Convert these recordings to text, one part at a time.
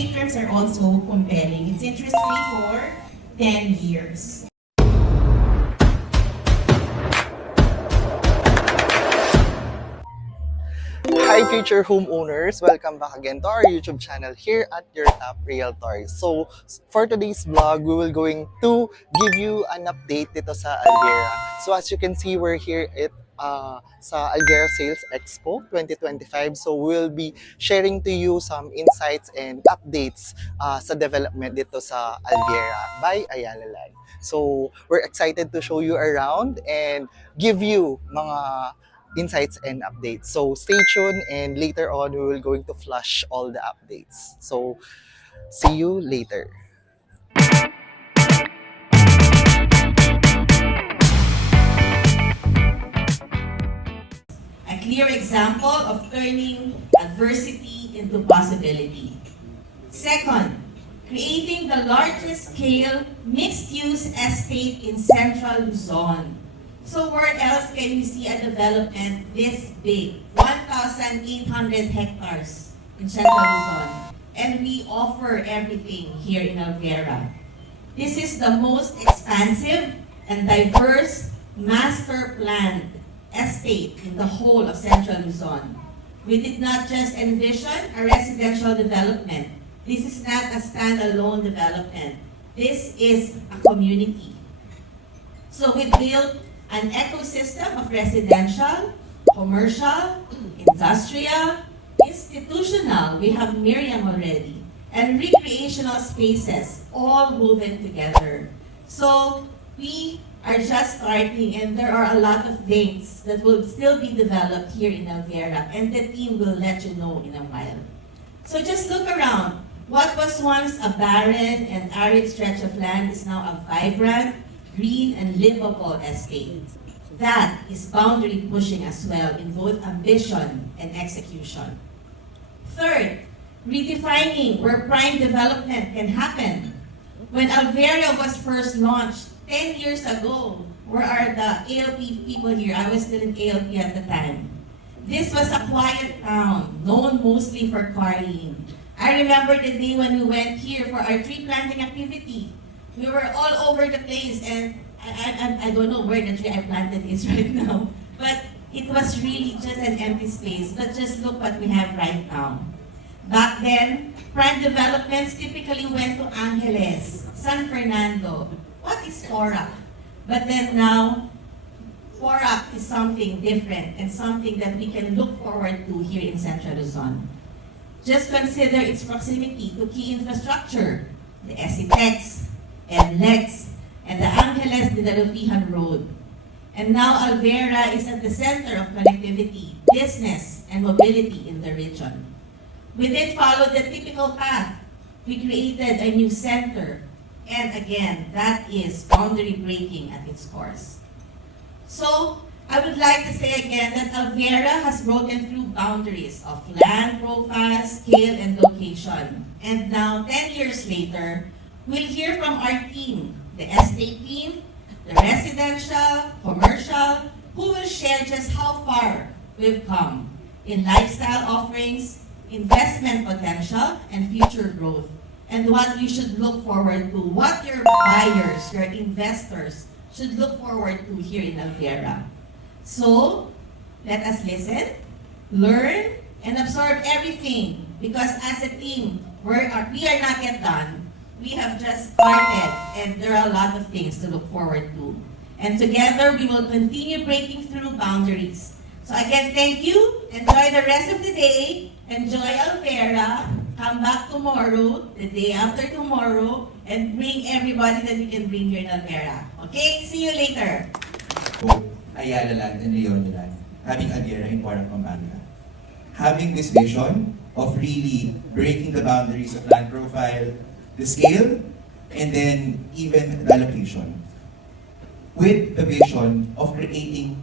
pay terms are also compelling. It's interest-free for 10 years. Hi future homeowners! Welcome back again to our YouTube channel here at Your Top Realtors. So for today's vlog, we will going to give you an update dito sa Alviera. So as you can see, we're here at sa Alviera Sales Expo 2025. So we'll be sharing to you some insights and updates sa development dito sa Alviera by Ayala Land. So we're excited to show you around and give you mga insights and updates. So stay tuned, and later on we will going to flash all the updates. So see you later. A clear example of turning adversity into possibility. Second, creating the largest scale mixed-use estate in Central Luzon. So where else can you see a development this big? 1,800 hectares in Central Luzon. And we offer everything here in Alviera. This is the most expansive and diverse master planned estate in the whole of Central Luzon. We did not just envision a residential development. This is not a standalone development. This is a community. So we built an ecosystem of residential, commercial, industrial, institutional, we have Miriam already, and recreational spaces, all woven together. So we are just starting, and there are a lot of things that will still be developed here in Alviera, and the team will let you know in a while. So just look around. What was once a barren and arid stretch of land is now a vibrant, green, and livable estate. That is boundary pushing as well in both ambition and execution. Third, redefining where prime development can happen. When Alviera was first launched 10 years ago, where are the ALP people here? I was still in ALP at the time. This was a quiet town, known mostly for quarrying. I remember the day when we went here for our tree planting activity. We were all over the place, and I don't know where the tree I planted is right now. But it was really just an empty space. But just look what we have right now. Back then, prime developments typically went to Angeles, San Fernando. What is Porac? But then now, Porac is something different and something that we can look forward to here in Central Luzon. Just consider its proximity to key infrastructure, the SCTEX, NLEX, and the Angeles de Dalupihan Road. And now Alviera is at the center of connectivity, business, and mobility in the region. We then followed the typical path. We created a new center, and again, that is boundary breaking at its course. So, I would like to say again that Alviera has broken through boundaries of land profile, scale, and location. And now, 10 years later, we'll hear from our team, the estate team, the residential, commercial, who will share just how far we've come in lifestyle offerings, investment potential, and future growth, and what you should look forward to, what your buyers, your investors should look forward to here in Alviera. So, let us listen, learn, and absorb everything, because as a team, we are not yet done. We have just started, and there are a lot of things to look forward to. And together, we will continue breaking through boundaries. So again, thank you. Enjoy the rest of the day. Enjoy Alviera. Come back tomorrow, the day after tomorrow, and bring everybody that you can bring here in Alviera. Okay? See you later. Ayala Land and Leon Land, having Alviera in Porac, Pampanga. Having this vision of really breaking the boundaries of land profile, the scale, and then even the location. With the vision of creating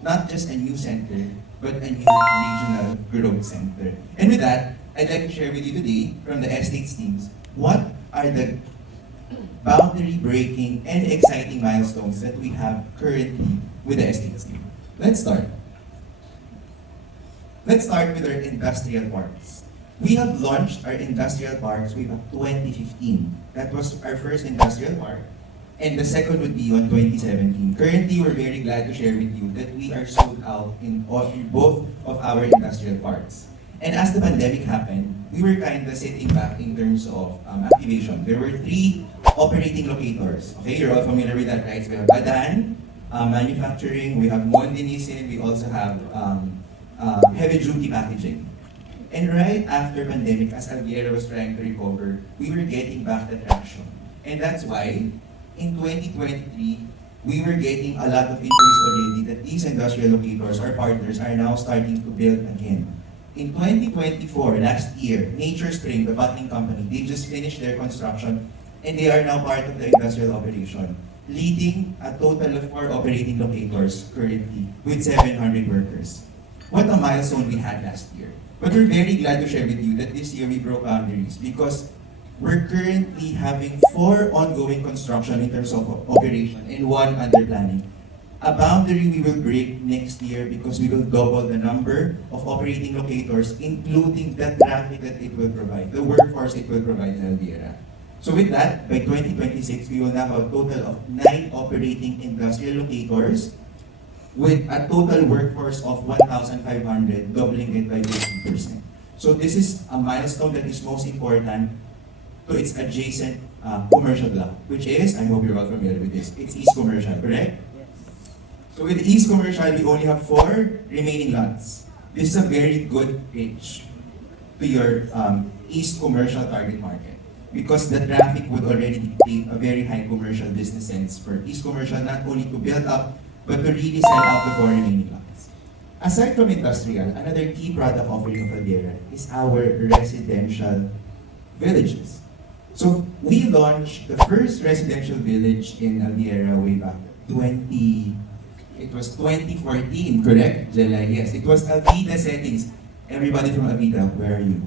not just a new center, but a new regional growth center. And with that, I'd like to share with you today from the estates teams what are the boundary breaking and exciting milestones that we have currently with the estates team. Let's start. Let's start with our industrial parks. We have launched our industrial parks way back 2015. That was our first industrial park. And the second would be on 2017. Currently, we're very glad to share with you that we are sold out in both of our industrial parks. And as the pandemic happened, we were kind of sitting back in terms of activation. There were 3 operating locators. Okay, you're all familiar with that, right? So we have Badan, manufacturing, we have Mondinisin, we also have heavy duty packaging. And right after pandemic, as Alviera was trying to recover, we were getting back the traction. And that's why, in 2023, we were getting a lot of interest already that these industrial locators, our partners, are now starting to build again. In 2024, last year, Nature Spring, the bottling company, they just finished their construction and they are now part of the industrial operation, leading a total of 4 operating locators currently with 700 workers. What a milestone we had last year. But we're very glad to share with you that this year we broke boundaries because we're currently having 4 ongoing construction in terms of operation and 1 under planning. A boundary we will break next year because we will double the number of operating locators, including the traffic that it will provide, the workforce it will provide in Alviera. So with that, by 2026, we will now have a total of 9 operating industrial locators with a total workforce of 1,500, doubling it by 50%. So this is a milestone that is most important to its adjacent commercial block, which is, I hope you're all familiar with this, it's East Commercial, correct? So with East Commercial, we only have 4 remaining lots. This is a very good pitch to your East Commercial target market because the traffic would already dictate a very high commercial business sense for East Commercial, not only to build up, but to really sell out the 4 remaining lots. Aside from industrial, another key product offering of Alviera is our residential villages. So we launched the first residential village in Alviera way back 2014, correct? July, yes. It was Avida Settings. Everybody from Avida, where are you?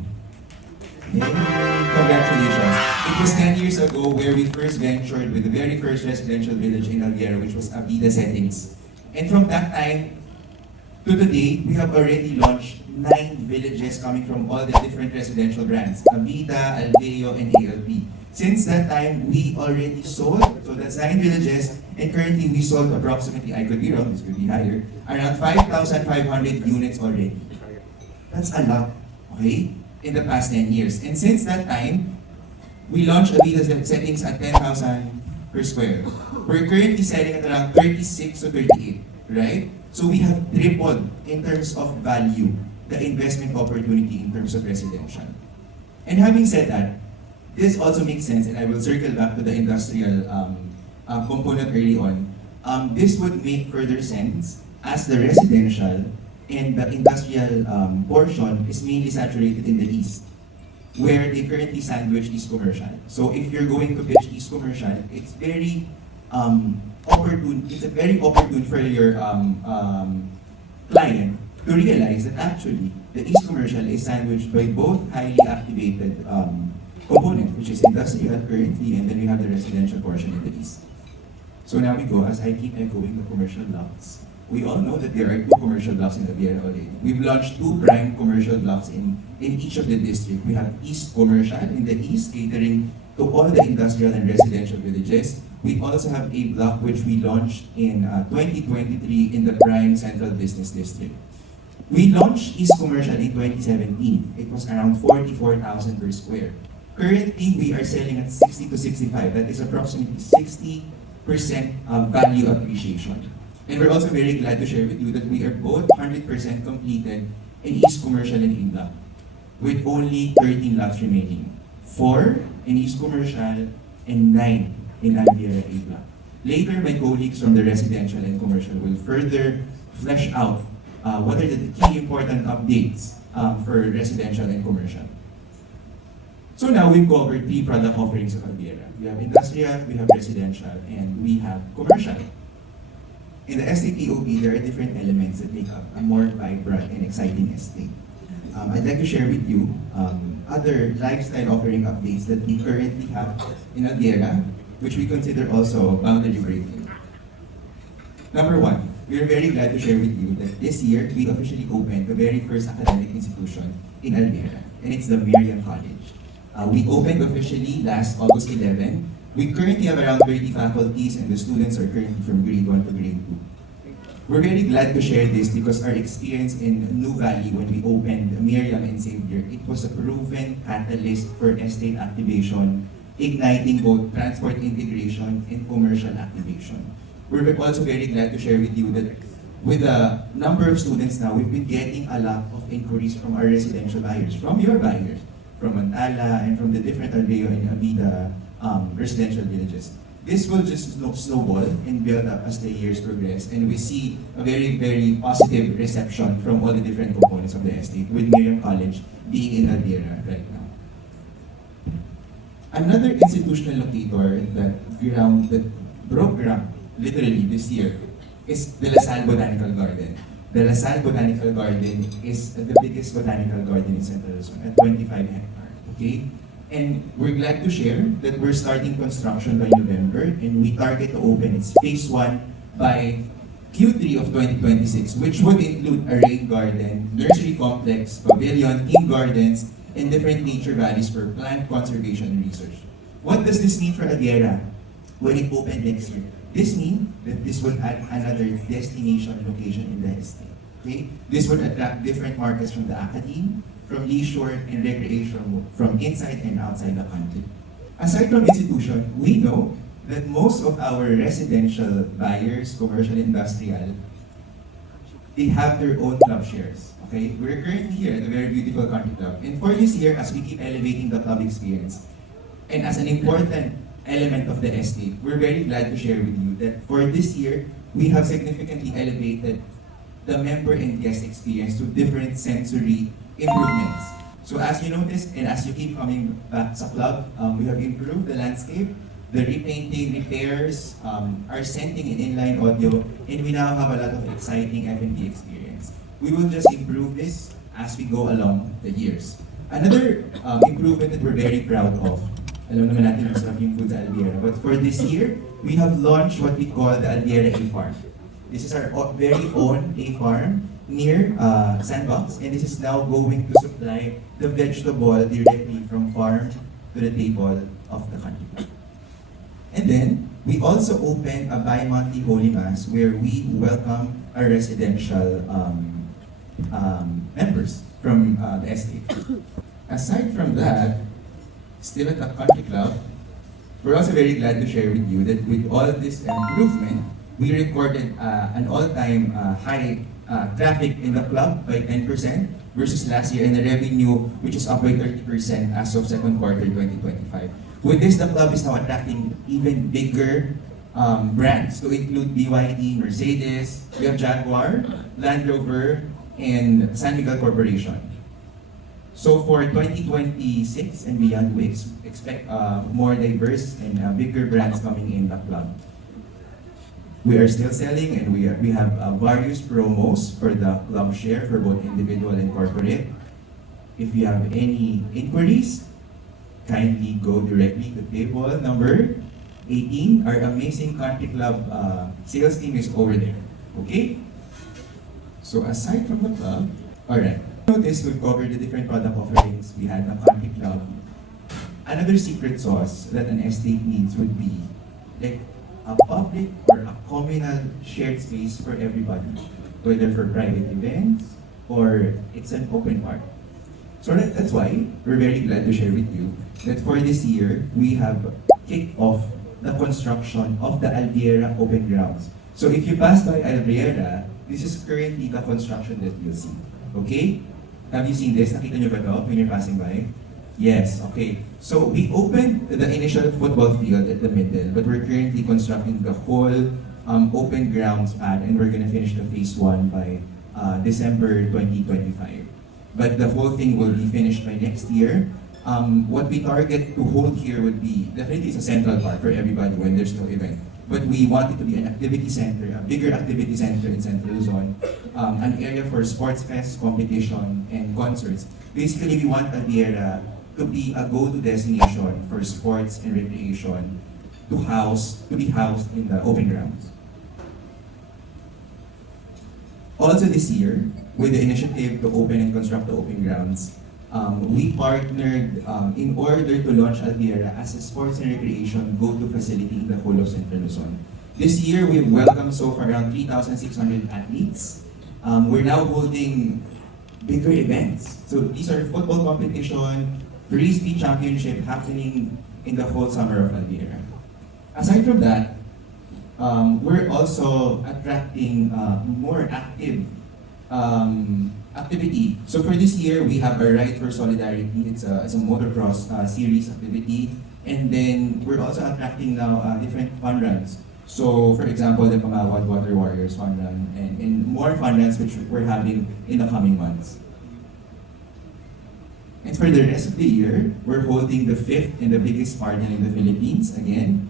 Okay. Congratulations. It was 10 years ago where we first ventured with the very first residential village in Alviera, which was Avida Settings. And from that time to today, we have already launched 9 villages coming from all the different residential brands, Avida, Alveo, and ALP. Since that time, we already sold, so that's 9 villages, and currently we sold approximately, I could be wrong, this could be higher, around 5,500 units already. That's a lot, okay, in the past 10 years. And since that time, we launched Avida Settings at 10,000 per square. We're currently selling at around 36 to 38, right? So we have tripled in terms of value the investment opportunity in terms of residential. And having said that, this also makes sense, and I will circle back to the industrial component early on. This would make further sense as the residential and the industrial portion is mainly saturated in the east, where they currently sandwich East Commercial. So if you're going to pitch East Commercial, it's very opportune. It's a very opportune for your client to realize that actually the East Commercial is sandwiched by both highly activated component, which is industrial currently, and then we have the residential portion in the east. So now we go, as I keep echoing the commercial blocks. We all know that there are 2 commercial blocks in the Alviera already. We've launched 2 prime commercial blocks in each of the districts. We have East Commercial in the east, catering to all the industrial and residential villages. We also have a block which we launched in 2023 in the prime central business district. We launched East Commercial in 2017. It was around 44,000 per square. Currently, we are selling at 60 to 65. That is approximately 60% value appreciation. And we're also very glad to share with you that we are both 100% completed in East Commercial and A Block, with only 13 lots remaining. 4 in East Commercial and 9 in Alviera A Block. Later, my colleagues from the residential and commercial will further flesh out what are the key important updates for residential and commercial. So now we've covered 3 product offerings of Alviera. We have industrial, we have residential, and we have commercial. In the STPOP, there are different elements that make up a more vibrant and exciting estate. I'd like to share with you other lifestyle offering updates that we currently have in Alviera, which we consider also boundary breaking. Number 1, we are very glad to share with you that this year we officially opened the very first academic institution in Almira, and it's the Miriam College. We opened officially last August 11. We currently have around 30 faculties, and the students are currently from grade 1 to grade 2. We're very glad to share this because our experience in New Valley when we opened Miriam and Xavier, it was a proven catalyst for estate activation, igniting both transport integration and commercial activation. We're also very glad to share with you that with the number of students now, we've been getting a lot of inquiries from our residential buyers, from your buyers, from Mantala and from the different Albeo and Avida residential villages. This will just snowball and build up as the years progress, and we see a very, very positive reception from all the different components of the estate, with Miriam College being in Almira right now. Another institutional locator that broke ground literally this year is the La Salle Botanical Garden. The La Salle Botanical Garden is the biggest botanical garden in Central Luzon at 25 hectares. Okay? And we're glad to share that we're starting construction by November, and we target to open its phase 1 by Q3 of 2026, which would include a rain garden, nursery complex, pavilion, team gardens, and different nature valleys for plant conservation and research. What does this mean for Adiera when it opened next year? This means that this will add another destination location in the estate. Okay? This would attract different markets from the academe, from leisure and recreation, from inside and outside the country. Aside from institution, we know that most of our residential buyers, commercial, industrial, they have their own club shares. Okay, we're currently here at a very beautiful country club, and for this year, as we keep elevating the club experience, and as an important element of the estate, we're very glad to share with you that for this year, we have significantly elevated the member and guest experience to different sensory improvements. So as you notice, and as you keep coming back sa club, we have improved the landscape, the repainting, repairs, our scenting and inline audio, and we now have a lot of exciting F&B experience. We will just improve this as we go along the years. Another improvement that we're very proud of, alam naman natin ang sarap yung food sa Alviera, but for this year, we have launched what we call the Alviera A-Farm. This is our very own A-Farm near Sandbox, and this is now going to supply the vegetable directly from farm to the table of the country. And then, we also opened a bi-monthly Holy Mass where we welcome our residential members from the estate. Aside from that, still at the country club, we're also very glad to share with you that with all this improvement, we recorded an all-time high traffic in the club by 10% versus last year, and the revenue which is up by 30% as of second quarter 2025. With this, the club is now attracting even bigger brands to include BYD, Mercedes, we have Jaguar, Land Rover, and San Miguel Corporation. So for 2026 and beyond, we expect more diverse and bigger brands coming in the club. We are still selling, and we have various promos for the club share for both individual and corporate. If you have any inquiries, kindly go directly to table number 18. Our amazing country club sales team is over there. Okay? So aside from the club, alright. Notice we'll cover the different product offerings we had in the country club. Another secret sauce that an estate needs would be like a public or a communal shared space for everybody, whether for private events or it's an open park. So that's why we're very glad to share with you that for this year, we have kicked off the construction of the Alviera Open Grounds. So if you pass by Alviera, this is currently the construction that you'll see. Okay? Have you seen this? Nakita nyo ba ito when you're passing by? Yes, okay. So we opened the initial football field at the middle, but we're currently constructing the whole open grounds pad, and we're gonna finish the phase 1 by December 2025. But the whole thing will be finished by next year. What we target to hold here would be, definitely it's a central park for everybody when there's no event. But we want it to be an activity center, a bigger activity center in Central Luzon, an area for sports fest, competition, and concerts. Basically, we want Alviera to be a go-to destination for sports and recreation to be housed in the open grounds. Also this year, with the initiative to open and construct the open grounds, we partnered in order to launch Alviera as a sports and recreation go-to facility in the whole of Central Luzon. This year, we've welcomed so far around 3,600 athletes. We're now holding bigger events. So these are football competition, frisbee championship happening in the whole summer of Alviera. Aside from that, we're also attracting more active activity. So for this year, we have a Ride for Solidarity. It's a motocross series activity. And then we're also attracting now different fun runs. So for example, the Pamawad Water Warriors fun run and more fun runs which we're having in the coming months. And for the rest of the year, we're holding the 5th and the biggest Spartan in the Philippines again.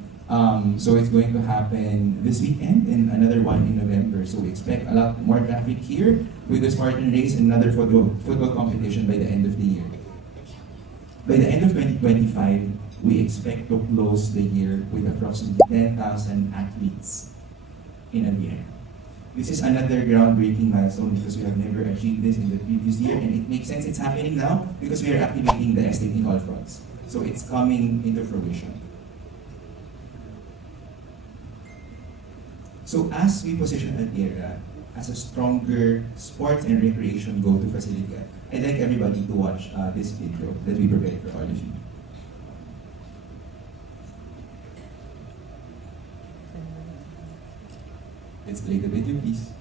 So it's going to happen this weekend and another one in November. So we expect a lot more traffic here with the Spartan race and another football competition by the end of the year. By the end of 2025, we expect to close the year with approximately 10,000 athletes in Alviera. This is another groundbreaking milestone because we have never achieved this in the previous year, and it makes sense it's happening now because we are activating the estate in all fronts. So it's coming into fruition. So as we position Alviera as a stronger sports and recreation go-to facility, I'd like everybody to watch this video that we prepared for all of you. Let's play the video, please.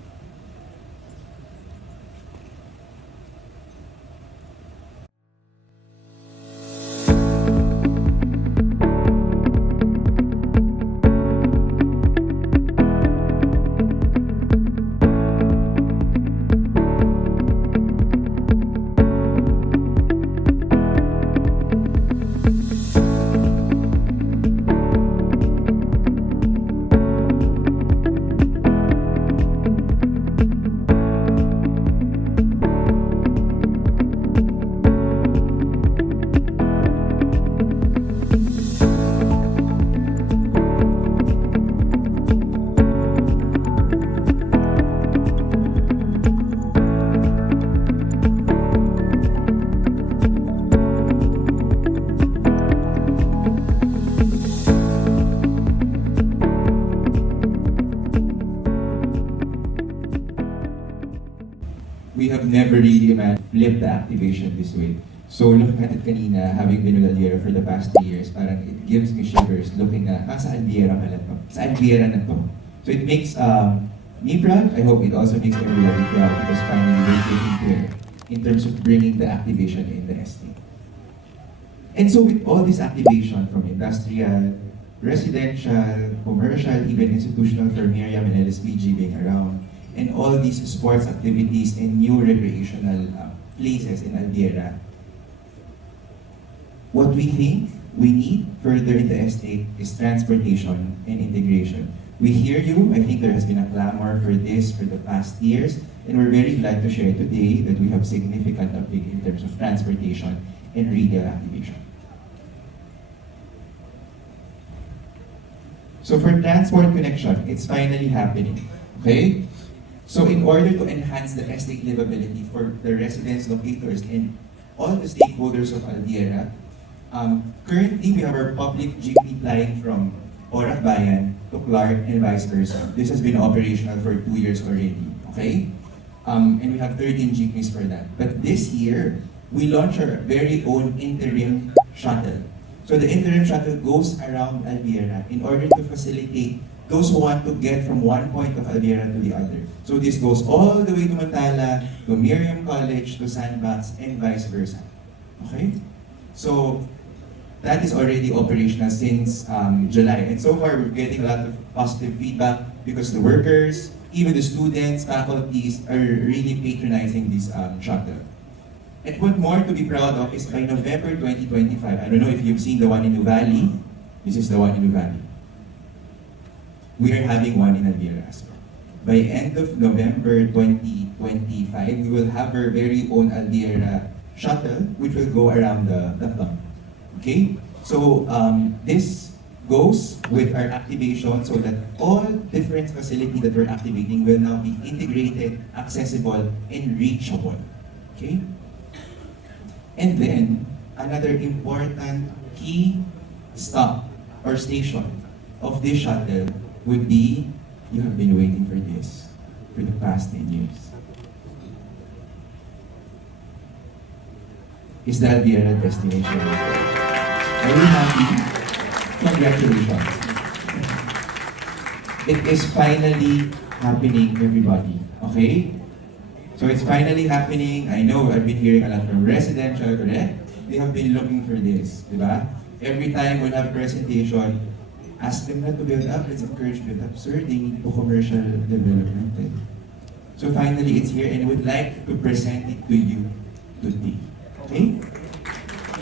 We have never really flipped the activation this way. So looking at it kanina, having been with Alviera for the past 3 years, parang it gives me shivers looking na, sa Alviera pala to. Sa Alviera na to. So it makes me proud. I hope it also makes everybody proud because finally we're getting there in terms of bringing the activation in the estate. And so with all this activation from industrial, residential, commercial, even institutional for Miriam and LSPG being around, and all these sports activities and new recreational places in Alviera, what we think we need further in the estate is transportation and integration. We hear you. I think there has been a clamor for this for the past years, and we're very glad to share today that we have significant uptake in terms of transportation and retail activation. So for transport connection, it's finally happening. Okay? So in order to enhance the estate livability for the residents, locators, and all the stakeholders of Alviera, currently we have our public jeepney plying from Orac Bayan to Clark and vice versa. This has been operational for 2 years already, okay? And we have 13 jeepneys for that. But this year, we launched our very own interim shuttle. So the interim shuttle goes around Alviera in order to facilitate those who want to get from one point of Alviera to the other. So this goes all the way to Mantala, to Miriam College, to Sandbox, and vice versa. Okay? So that is already operational since July. And so far, we're getting a lot of positive feedback because the workers, even the students, faculties are really patronizing this shuttle. And what more to be proud of is by November 2025, I don't know if you've seen the one in Nuvali. This is the one in Nuvali. We are having one in Alviera as well. By end of November 2025, we will have our very own Alviera shuttle, which will go around the club. Okay? So this goes with our activation so that all different facilities that we're activating will now be integrated, accessible, and reachable. Okay? And then, another important key stop or station of this shuttle would be, you have been waiting for this for the past 10 years. Is the Alviera destination. Are you happy? Congratulations. It is finally happening, everybody. Okay? So it's finally happening. I know I've been hearing a lot from residential, correct? They have been looking for this, di ba? Every time we'll have presentation, ask them not to build up. Let's encourage build up. Sir, they need to commercial development. Eh? So finally, it's here and we'd like to present it to you today. Okay?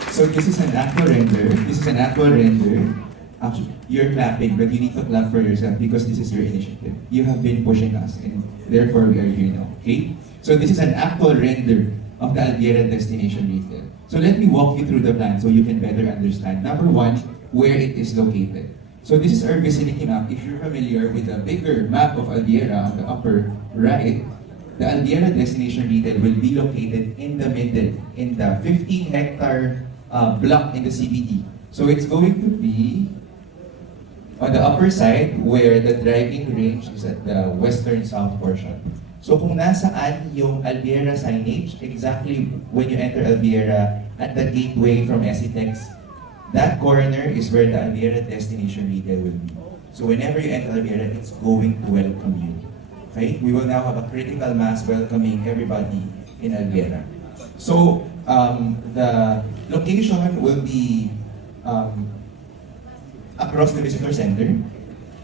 So this is an actual render. This is an actual render. Actually, you're clapping, but you need to clap for yourself because this is your initiative. You have been pushing us, and therefore we are here now. Okay? So this is an actual render of the Alviera Destination Retail. So let me walk you through the plan so you can better understand. Number one, where it is located. So this is our vicinity map. If you're familiar with the bigger map of Alviera on the upper right, the Alviera Destination Retail will be located in the middle, in the 15-hectare block in the CBD. So it's going to be on the upper side where the driving range is at the western south portion. So kung nasaan yung Alviera signage, exactly when you enter Alviera at the gateway from SETEX, that corner is where the Alviera Destination Retail will be. So whenever you enter Alviera, it's going to welcome you. Okay? We will now have a critical mass welcoming everybody in Alviera. So the location will be across the visitor center,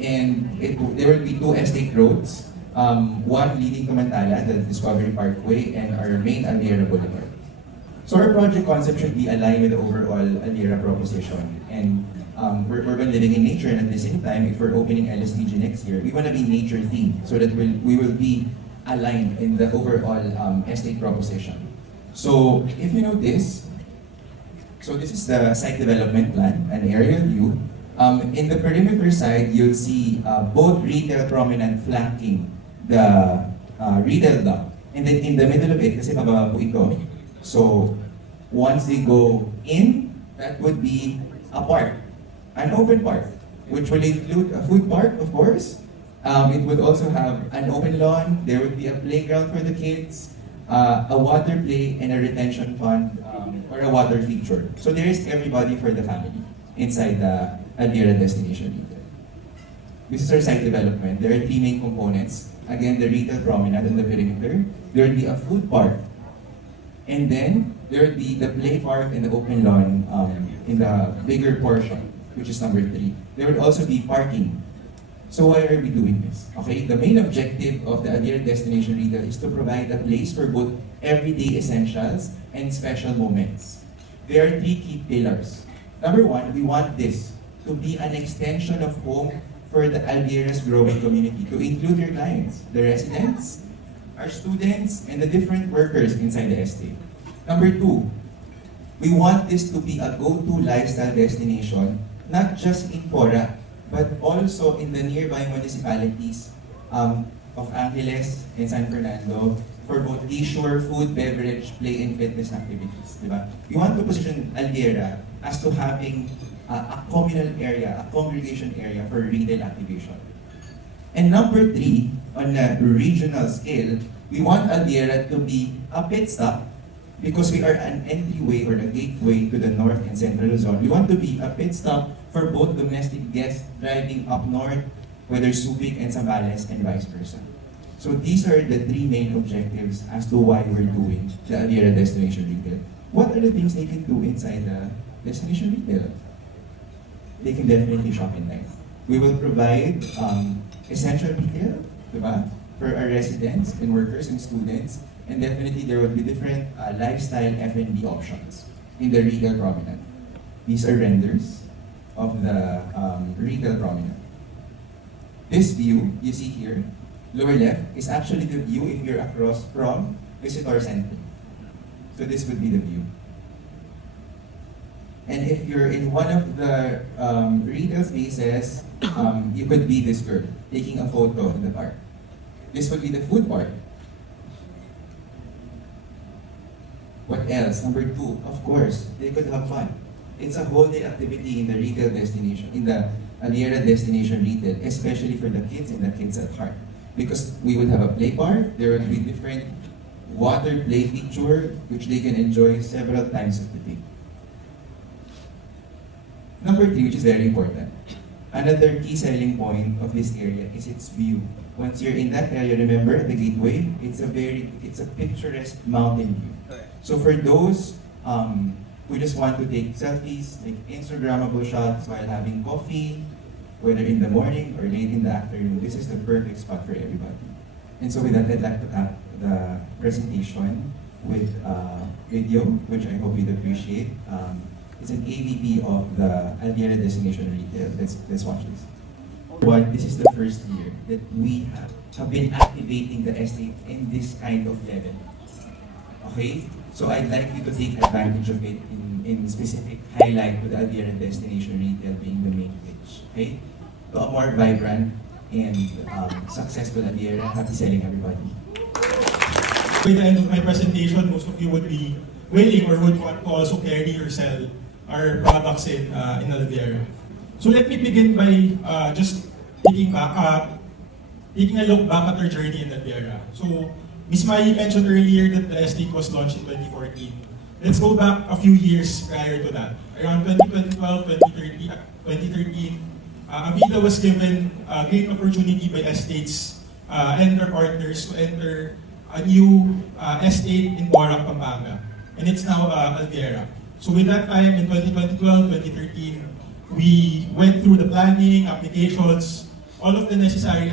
and there will be two estate roads, one leading to Mantala, the Discovery Parkway, and our main Alviera Boulevard. So our project concept should be aligned with the overall Alviera proposition, and we're urban living in nature, and at the same time, if we're opening LSTG next year, we want to be nature themed so that we will be aligned in the overall estate proposition. So if you notice, so this is the site development plan, an aerial view. In the perimeter side, you'll see both retail prominent flanking the retail block. And then in the middle of it, kasi pababa po ito. So once they go in, that would be a park, an open park, which will include a food park, of course. It would also have an open lawn. There would be a playground for the kids, a water play, and a retention pond or a water feature. So there is everybody for the family inside the Alviera Destination Retail. This is our site development. There are three main components. Again, the retail promenade in the perimeter. There will be a food park. And then, there will be the play park and the open lawn in the bigger portion, which is number 3. There will also be parking. So why are we doing this? Okay, the main objective of the Alviera Destination Retail is to provide a place for both everyday essentials and special moments. There are 3 key pillars. Number 1, we want this to be an extension of home for the Alviera's growing community, to include your clients, the residents, our students, and the different workers inside the estate. Number 2, we want this to be a go-to lifestyle destination, not just in Pora, but also in the nearby municipalities of Angeles and San Fernando for both leisure, food, beverage, play, and fitness activities. Diba? We want to position Alviera as to having a communal area, a congregation area for retail activation. And number 3, on a regional scale, we want Alviera to be a pit stop because we are an entryway or a gateway to the north and central Luzon. We want to be a pit stop for both domestic guests driving up north, whether Subic and Zambales and vice versa. So these are the 3 main objectives as to why we're doing the Alviera Destination Retail. What are the things they can do inside the Destination Retail? They can definitely shop in line. We will provide essential retail, diba? For our residents and workers and students, and definitely there will be different lifestyle F&B options in the retail promenade. These are renders of the retail promenade. This view you see here, lower left, is actually the view if you're across from Visitor Center. So this would be the view. And if you're in one of the retail spaces, you could be this girl taking a photo in the park. This would be the food park. What else? Number two, of course, they could have fun. It's a whole day activity in the retail destination, in the Aliera destination retail, especially for the kids and the kids at heart. Because we would have a play bar, there would be different water play feature which they can enjoy several times of the day. Number three, which is very important. Another key selling point of this area is its view. Once you're in that area, remember the gateway? It's a picturesque mountain view. So for those who just want to take selfies, like Instagrammable shots while having coffee, whether in the morning or late in the afternoon, this is the perfect spot for everybody. And so with that, I'd like to cap the presentation with a video, which I hope you'd appreciate. It's an AVP of the Aliera Destination Retail. Let's watch this. One, this is the first year that we have been activating the estate in this kind of level. Okay? So I'd like you to take advantage of it in specific highlight with Aliera Destination Retail being the main pitch. Okay? To a more vibrant and successful Aliera. Happy selling, everybody. By the end of my presentation, most of you would be willing or would want to also carry or sell our products in Aliera. So let me begin by just taking a look back at our journey in Aliera. So Ms. Mai mentioned earlier that the estate was launched in 2014. Let's go back a few years prior to that. Around 2012, 2013, Avida was given a great opportunity by estates and their partners to enter a new estate in Borac, Pampanga. And it's now Aliera. So with that time, in 2012, 2013, we went through the planning, applications, all of the necessary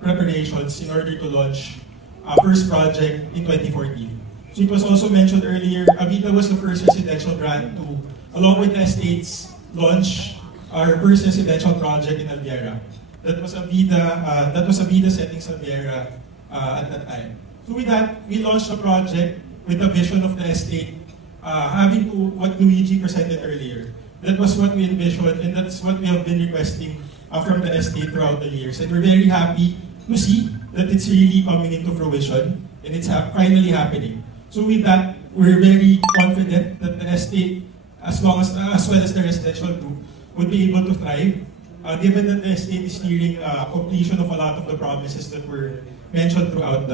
preparations in order to launch our first project in 2014. So it was also mentioned earlier, Avida was the first residential brand to, along with the estates, launch our first residential project in Aliera. That was Avida Settings Aliera at that time. So with that, we launched a project with the vision of the estate, having to what Luigi presented earlier. That was what we envisioned, and that's what we have been requesting from the estate throughout the years. And we're very happy to see that it's really coming into fruition, and it's finally happening. So with that, we're very confident that the estate, as well as the residential group, would be able to thrive, given that the estate is nearing completion of a lot of the promises that were mentioned throughout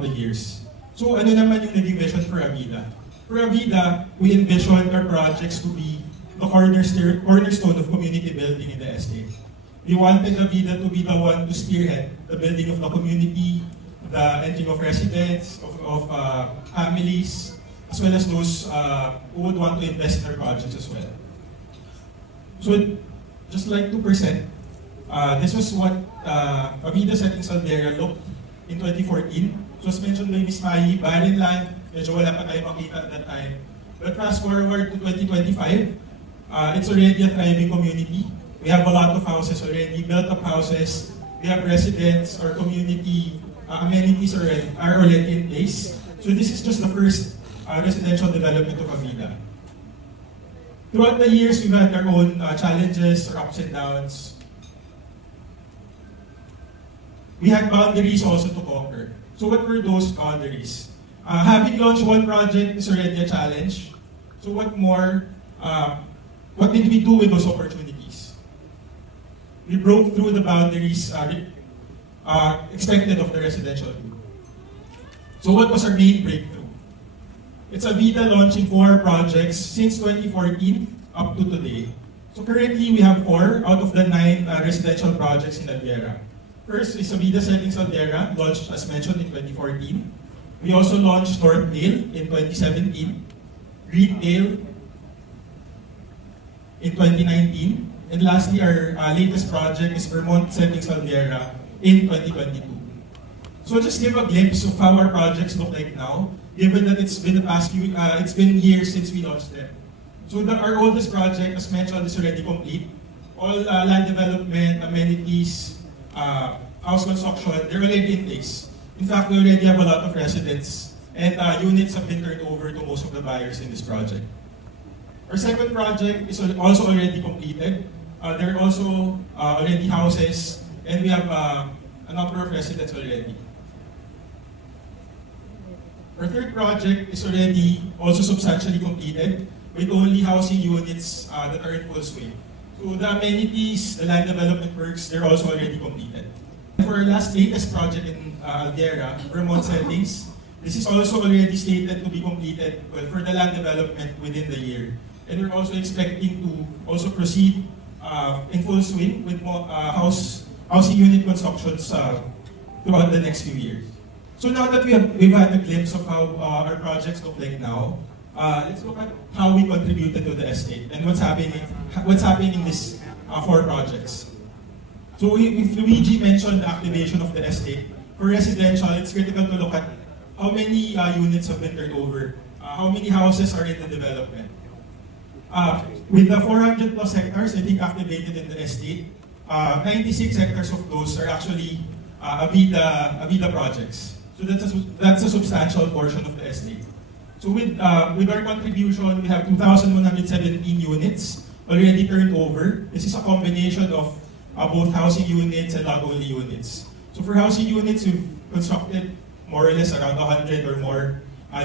the years. So ano naman yung naging vision for Avida? For Avida, we envisioned our projects to be the cornerstone of community building in the estate. We wanted Avida to be the one to spearhead the building of the community, the entering of residents, of families, as well as those who would want to invest in our projects as well. So, just like 2%, this was what Avida Settings Aliera looked in 2014. So as mentioned by Ms. Mai, barren land, medyo wala pa tayo makita at that time. But fast forward to 2025, it's already a thriving community. We have a lot of houses already, built-up houses. We have residents or community amenities are already in place. So this is just the first residential development of Avida. Throughout the years, we've had our own challenges or ups and downs. We had boundaries also to conquer. So what were those boundaries? Having launched one project is already a challenge. So what more? What did we do with those opportunities? We broke through the boundaries expected of the residential group. So what was our main breakthrough? It's Avida launching 4 projects since 2014 up to today. So currently we have 4 out of the 9 residential projects in Aliera. First is Avida Settings Aliera, launched as mentioned in 2014. We also launched Northdale in 2017, Greendale in 2019, and lastly our latest project is Vermont Settings Aliera in 2022. So just give a glimpse of how our projects look like now, given that it's been it's been years since we launched them. So our oldest project, as mentioned, is already complete. All land development, amenities, house construction, they're already in place. In fact, we already have a lot of residents and units have been turned over to most of the buyers in this project. Our second project is also already completed. There are also already houses and we have a number of residents already. Our third project is already also substantially completed with only housing units that are in full swing. So the amenities, the land development works, they're also already completed. For our latest project in Alviera, Vermont Settings, this is also already slated to be completed for the land development within the year. And we're also expecting to also proceed in full swing with more housing unit constructions throughout the next few years. So now that we've had a glimpse of how our projects look like now, let's look at how we contributed to the estate and what's happening in these 4 projects. So if Luigi mentioned the activation of the estate, for residential, it's critical to look at how many units have been turned over, how many houses are in the development. With the 400 plus hectares, I think, activated in the estate, 96 hectares of those are actually Avida projects. So that's a substantial portion of the estate. So with our contribution, we have 2,117 units already turned over. This is a combination of both housing units and lot-only units. So for housing units, we've constructed more or less around 100 or more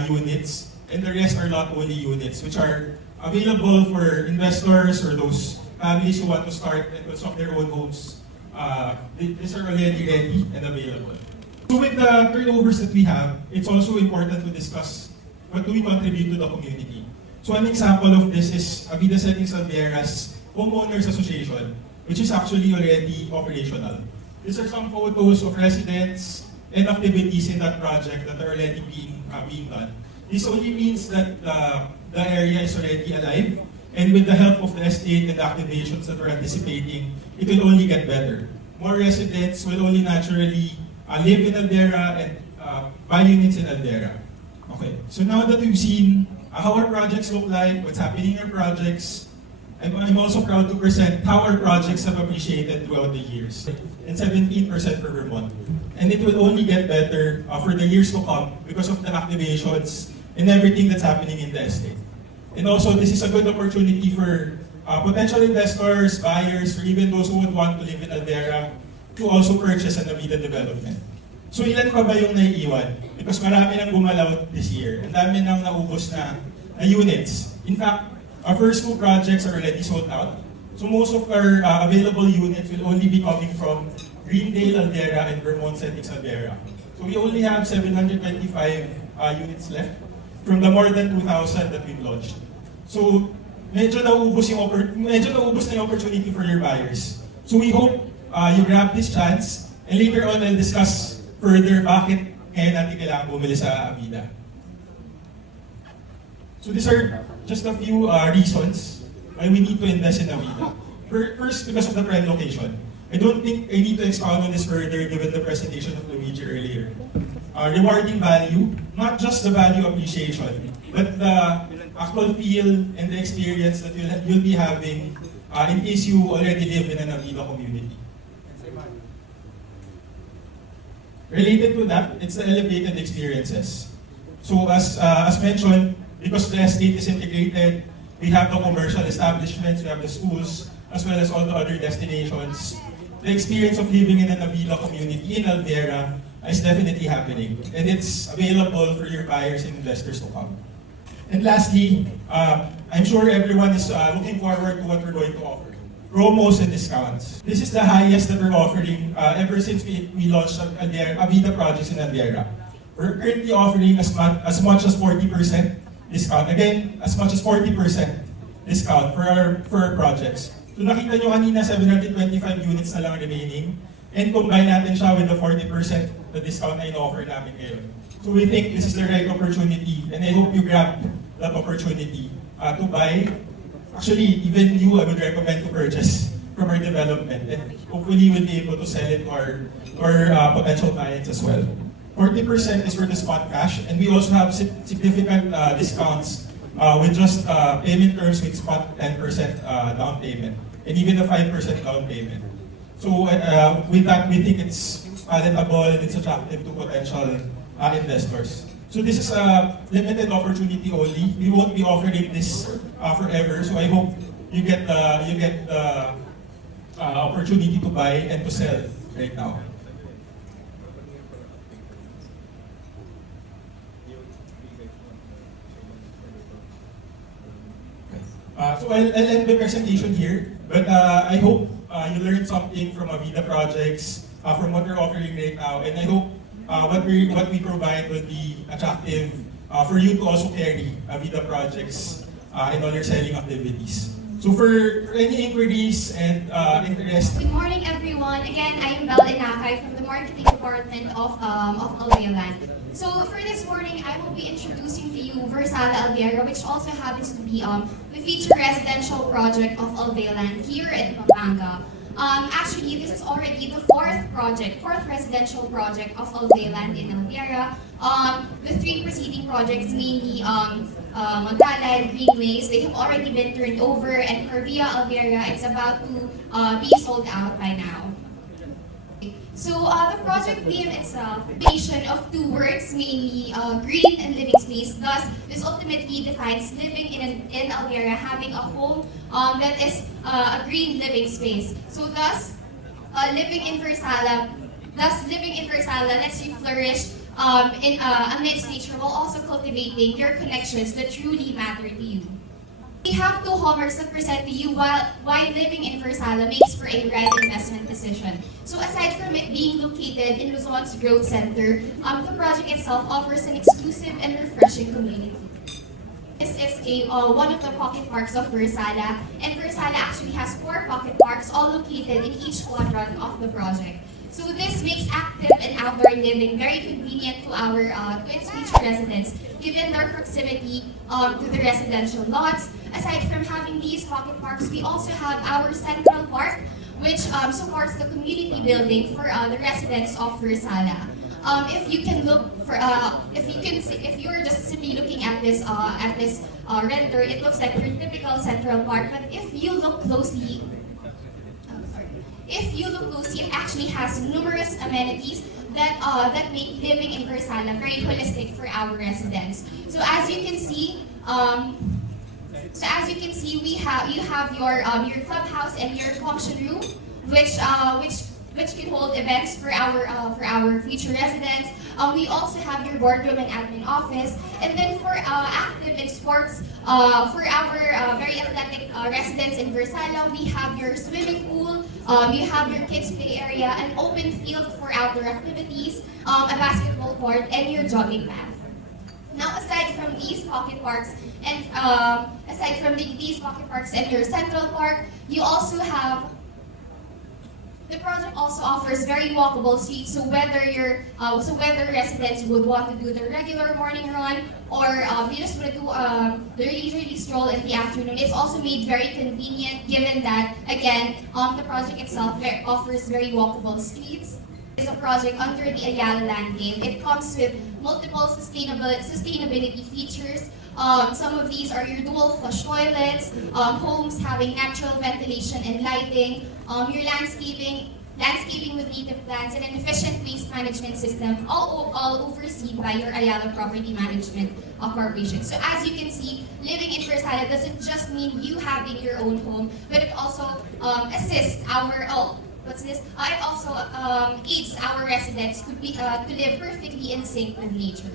units, and the rest are lot-only units, which are available for investors or those families who want to start and construct their own homes. These are already ready and available. So with the turnovers that we have, it's also important to discuss what do we contribute to the community. So an example of this is Avida Settings Alviera's Homeowners Association, which is actually already operational. These are some photos of residents and activities in that project that are already being done. This only means that the area is already alive, and with the help of the estate and the activations that we're anticipating, it will only get better. More residents will only naturally live in Alviera and buy units in Alviera. Okay, so now that we've seen how our projects look like, what's happening in our projects, I'm also proud to present how our projects have appreciated throughout the years, and 17% for Vermont. And it will only get better for the years to come because of the activations and everything that's happening in the estate. And also, this is a good opportunity for potential investors, buyers, or even those who would want to live in Alviera to also purchase an Avida development. So ilan pa ba yung naiiwan? Because marami nang gumalaw this year. Ang dami nang naubos na units. In fact, our first 2 projects are already sold out. So most of our available units will only be coming from Greendale Alviera and Vermont Settings Alviera. So we only have 725 units left from the more than 2,000 that we've launched. So medyo naubos na yung opportunity for your buyers. So we hope you grab this chance, and later on I'll discuss further bakit kaya natin kailangan bumili sa Avida. So these are just a few reasons why we need to invest in Avida. First, because of the prime location. I don't think I need to expound on this further given the presentation of Luigi earlier. Rewarding value, not just the value appreciation, but the actual feel and the experience that you'll be having in case you already live in an Avida community. Related to that, it's the elevated experiences. So as mentioned, because the estate is integrated, we have the commercial establishments, we have the schools, as well as all the other destinations. The experience of living in an Avida community in Alviera is definitely happening, and it's available for your buyers and investors to come. And lastly, I'm sure everyone is looking forward to what we're going to offer. Promos and discounts. This is the highest that we're offering ever since we launched Avida projects in Alviera. We're currently offering as much as 40% discount. Again, as much as 40% discount for our projects. So nakita nyo kanina, 725 units na lang remaining. And combine natin siya with the 40% the discount na in-offer namin ngayon. So we think this is the right opportunity, and I hope you grab that opportunity to buy. Actually, even you, I would recommend to purchase from our development, and hopefully we'll be able to sell it to our potential clients as well. 40% is for the spot cash, and we also have significant discounts with just payment terms with spot 10% down payment, and even a 5% down payment. So with that, we think it's palatable and it's attractive to potential investors. So this is a limited opportunity only. We won't be offering this forever. So I hope you get the opportunity to buy and to sell right now. So I'll end my presentation here, but I hope you learned something from Avida projects, from what we're offering right now, and I hope what we provide will be attractive for you to also carry Avida projects in all your selling activities. So for any inquiries and interest, Good morning, everyone. Again, I am Belle Inakay from the Marketing Department of Alveoland. So for this morning, I will be introducing to you Versala Alviera, which also happens to be the feature residential project of Alveoland here in Pampanga. Actually, this is already the fourth residential project of Alveoland in Alviera. The three preceding projects, mainly Magdala, Greenways, they have already been turned over, and Carvia Alviera is about to be sold out by now. So the project name itself, combination of two words, mainly green and living space. Thus, this ultimately defines living in Alviera, having a home that is a green living space. So thus, living in Versala lets you flourish amidst nature while also cultivating your connections that truly matter to you. We have two hallmarks that present to you why living in Versala makes for a right investment decision. So aside from it being located in Luzon's Growth Center, the project itself offers an exclusive and refreshing community. This is one of the pocket parks of Versala, and Versala actually has 4 pocket parks, all located in each quadrant of the project. So this makes active and outdoor living very convenient to its future residents, given their proximity to the residential lots. Aside from having these pocket parks, we also have our Central Park, which supports the community building for the residents of Versala. If you can look for, if you're just simply looking at this render, it looks like your typical Central Park. But if you look closely, it actually has numerous amenities that make living in Versala very holistic for our residents. So as you can see, you have your clubhouse and your function room, which can hold events for our future residents. We also have your boardroom and admin office, and then for active and sports, for our very athletic residents in Versala, we have your swimming pool, you have your kids play area, an open field for outdoor activities, a basketball court, and your jogging path. Now, aside from these pocket parks and your Central Park, you also have. The project also offers very walkable streets, so whether residents would want to do their regular morning run or they just want to do their leisurely stroll in the afternoon, it's also made very convenient, given that again the project itself offers very walkable streets. It's a project under the Ayala land name. It comes with multiple sustainability features. Some of these are your dual flush toilets, homes having natural ventilation and lighting, your landscaping with native plants, and an efficient waste management system, all overseen by your Ayala Property Management Corporation. So as you can see, living in Versala doesn't just mean you having your own home, but it also assists it also aids our residents to live perfectly in sync with nature.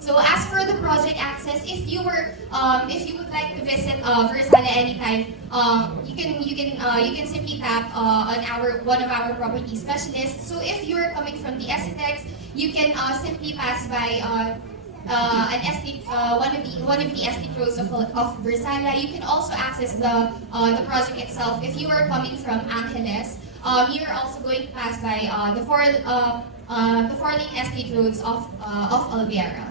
So as for the project access, if you would like to visit Versala anytime, you can simply tap on one of our property specialists. So if you're coming from the SETEX, you can simply pass by one of the estate roads of Versala. You can also access the project itself. If you are coming from Angeles, you are also going to pass by the four-lane estate roads of Alviera.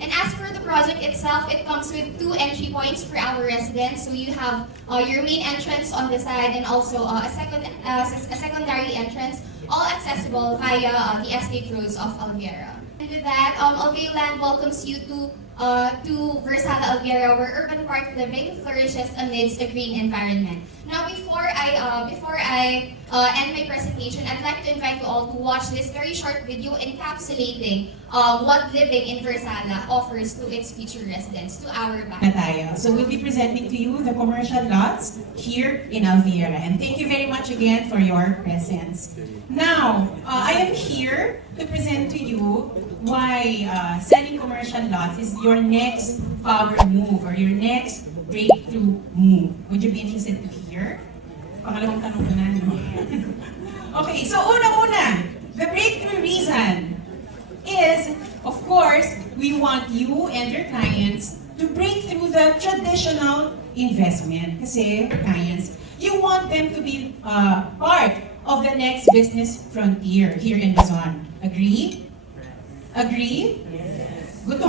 And as for the project itself, it comes with 2 entry points for our residents. So you have your main entrance on the side and also a secondary entrance, all accessible via the estate roads of Alviera. And with that, Alveoland welcomes you to Versala Alviera, where urban park living flourishes amidst a green environment. Now, before I before I end my presentation, I'd like to invite you all to watch this very short video encapsulating what living in Versala offers to its future residents, to our na back. tayo. So we'll be presenting to you the commercial lots here in Alviera. And thank you very much again for your presence. Now, I am here to present to you why selling commercial lots is your next power move or your next breakthrough move. Would you be interested to hear? Pangalawang tanong ko na, no? Okay, so una-una, the breakthrough reason is, of course, we want you and your clients to break through the traditional investment. Kasi, clients, you want them to be part of the next business frontier here in Luzon. Agree? Agree? Yes. Good.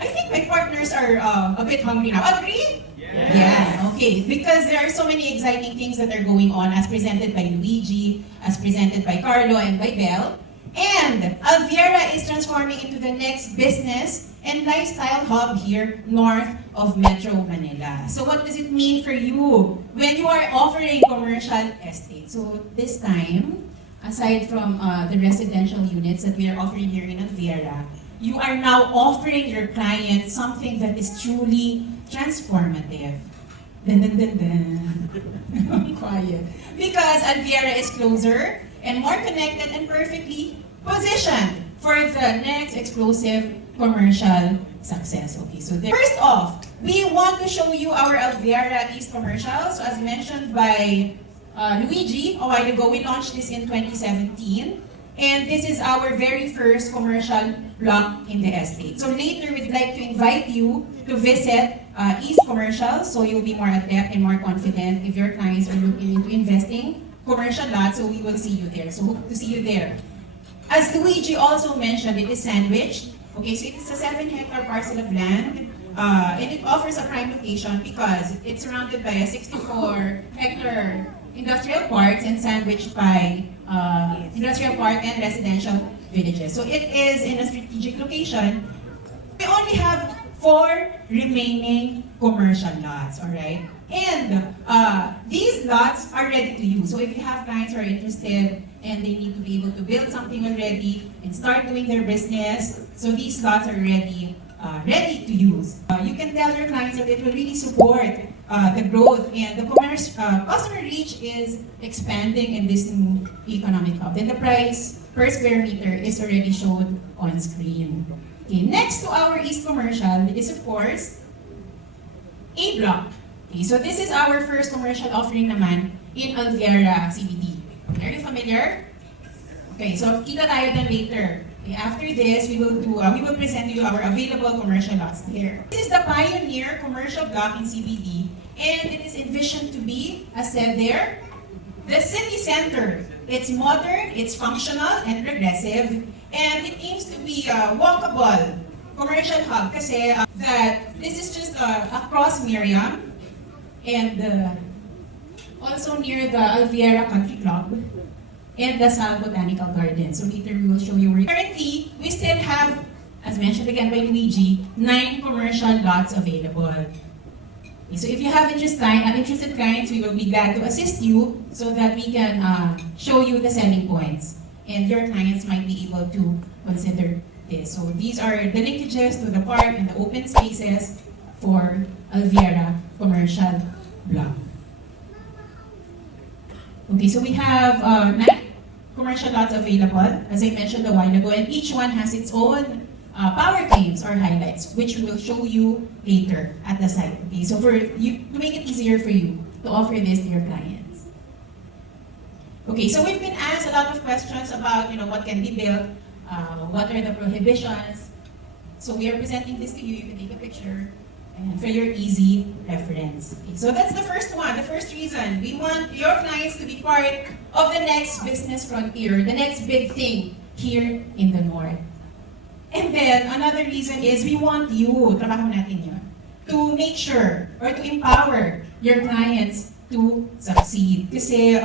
I think my partners are a bit hungry now. Agree? Yes. Yeah, okay. Because there are so many exciting things that are going on as presented by Luigi, as presented by Carlo, and by Belle. And Alviera is transforming into the next business and lifestyle hub here north of Metro Manila. So what does it mean for you when you are offering commercial estate? So this time, aside from the residential units that we are offering here in Alviera, you are now offering your clients something that is truly transformative. Dun, dun, dun, dun. Quiet. Because Alviera is closer and more connected and perfectly positioned for the next explosive commercial success. Okay, so first off, we want to show you our Alviera East commercial. So as mentioned by Luigi a while ago, we launched this in 2017. And this is our very first commercial block in the estate. So later, we'd like to invite you to visit East Commercial so you'll be more adept and more confident if your clients are looking into investing commercial lots. So we will see you there. So hope to see you there. As Luigi also mentioned, it is sandwiched. Okay, so it is a 7-hectare parcel of land. And it offers a prime location because it's surrounded by a 64-hectare industrial parks and sandwiched by industrial park and residential villages. So it is in a strategic location. We only have 4 remaining commercial lots, all right? And these lots are ready to use. So if you have clients who are interested and they need to be able to build something already and start doing their business, so these lots are ready to use. You can tell your clients that it will really support the growth and the customer reach is expanding in this new economic hub. And the price per square meter is already shown on screen. Okay, next to our East Commercial is of course A block. Okay, so this is our first commercial offering naman in Alviera CBD. Are you familiar? Okay, so kita tayo then later. Okay, after this, we will present you our available commercial lots here. This is the Pioneer commercial block in CBD, and it is envisioned to be, as said there, the city center. It's modern, it's functional, and progressive, and it aims to be a walkable commercial hub kasi that this is just across Miriam and also near the Alviera Country Club and the Sal Botanical Garden. So later we will show you where. Currently, we still have, as mentioned again by Luigi, 9 commercial lots available. Okay, so if you have interested clients, we will be glad to assist you so that we can show you the selling points. And your clients might be able to consider this. So these are the linkages to the park and the open spaces for Alviera Commercial Block. Okay, so we have 9 commercial lots available, as I mentioned a while ago, and each one has its own power claims or highlights, which we will show you later at the site. Okay, so for you to make it easier for you to offer this to your clients. Okay, so we've been asked a lot of questions about what can be built, what are the prohibitions. So we are presenting this to you. You can take a picture. And for your easy reference. Okay, so that's the first one, the first reason. We want your clients to be part of the next business frontier, the next big thing here in the North. And then, another reason is we want you, trabaho natin yun, to make sure or to empower your clients to succeed. Kasi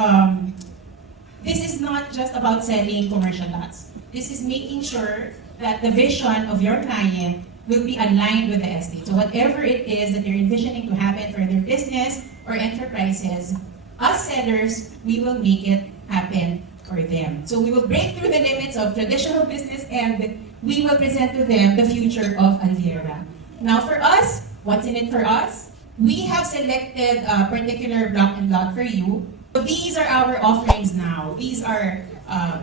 this is not just about selling commercial lots. This is making sure that the vision of your client will be aligned with the estate. So whatever it is that you're envisioning to happen for their business or enterprises, us sellers, we will make it happen for them. So we will break through the limits of traditional business and we will present to them the future of Alviera. Now for us, what's in it for us? We have selected a particular block and lot for you. So these are our offerings now. These are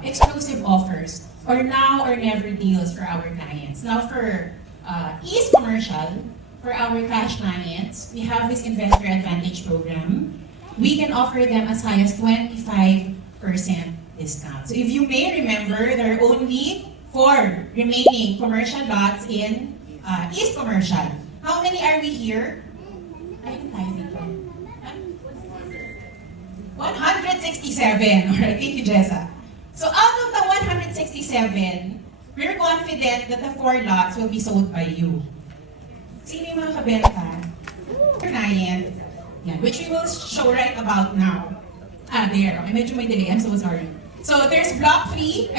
exclusive offers or now or never deals for our clients. Now for East Commercial, for our cash clients, we have this Investor Advantage program. We can offer them as high as 25% discount. So if you may remember, there are only 4 remaining commercial lots in East Commercial. How many are we here? Ayun tayo dito. 167. Alright, thank you, Jessa. So out of the 167, we're confident that the 4 lots will be sold by you. Sino yung mga kabenta? Client. Yan, which we will show right about now. There. Okay, medyo may delay. I'm so sorry. So there's lot 3,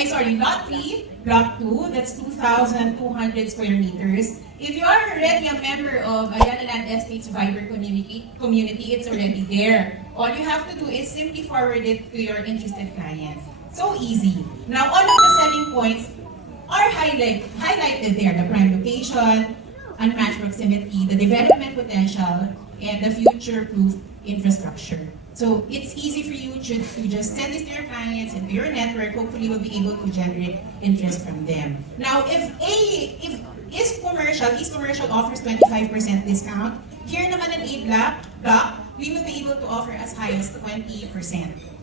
block 2, that's 2,200 square meters. If you are already a member of Ayala Land Estates Viber community, it's already there. All you have to do is simply forward it to your interested clients. So easy. Now, all of the selling points are highlighted there. The prime location, unmatched proximity, the development potential, and the future-proof infrastructure. So it's easy for you to just send this to your clients and to your network. Hopefully, we'll be able to generate interest from them. Now, if East Commercial offers 25% discount, here naman an A block, we will be able to offer as high as 20%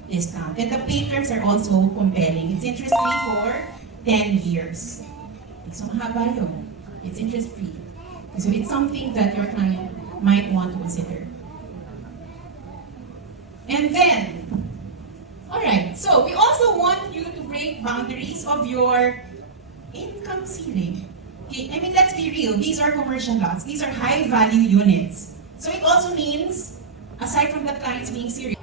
discount. And the pay terms are also compelling. It's interest-free for 10 years. So mahaba yun. It's interest-free. So it's something that your client might want to consider. And then, alright, so we also want you to break boundaries of your income ceiling. Okay, I mean, let's be real, these are commercial lots. These are high-value units. So it also means, aside from the clients being serious,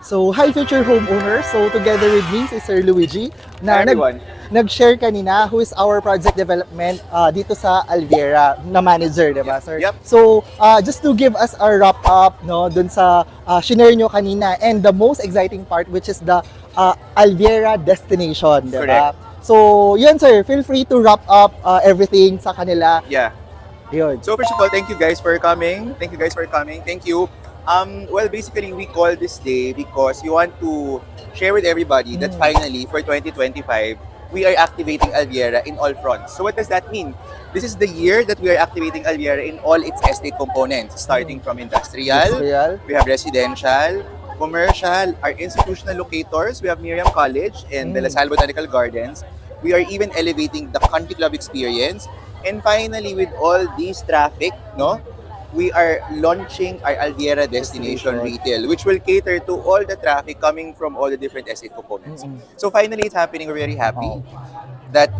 So, hi future homeowners. So, together with me, si Sir Luigi, na Hi, everyone. nag-share kanina who is our project development dito sa Alviera na manager, di ba, sir? Yep. So, just to give us a wrap up, no, dun sa shinare nyo kanina, and the most exciting part, which is the Alviera destination, di ba? Correct. So, yun, sir, feel free to wrap up everything sa kanila. Yeah. Yun. So first of all, thank you guys for coming. Thank you. Well, basically, we call this day because we want to share with everybody that finally, for 2025, we are activating Alviera in all fronts. So what does that mean? This is the year that we are activating Alviera in all its estate components, starting from industrial, we have residential, commercial, our institutional locators, we have Miriam College and the La Salle Botanical Gardens. We are even elevating the country club experience. And finally, with all these traffic, no, we are launching our Alviera Destination Retail, which will cater to all the traffic coming from all the different estate components. So finally, it's happening. We're very happy that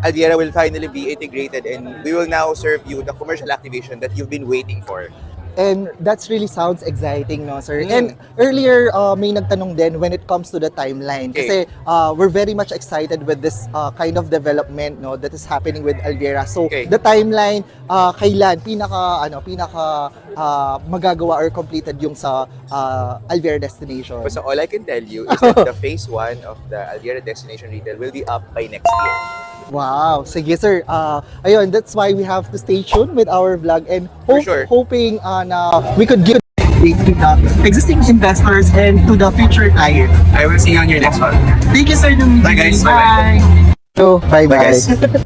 Alviera will finally be integrated and we will now serve you the commercial activation that you've been waiting for. And that's really sounds exciting, no, sir? And earlier, may nagtanong din when it comes to the timeline. Kasi we're very much excited with this kind of development, no, that is happening with Alviera. So, the timeline, kailan pinaka magagawa or completed yung sa Alviera Destination? So all I can tell you is that the phase 1 of the Alviera Destination Retail will be up by next year. Wow. Sige, sir. Ayun, that's why we have to stay tuned with our vlog and hoping na we could give to the existing investors and to the future clients. I will see you on your next one. Thank you, sir. Bye, guys. Bye-bye. So, bye-bye. Bye, guys.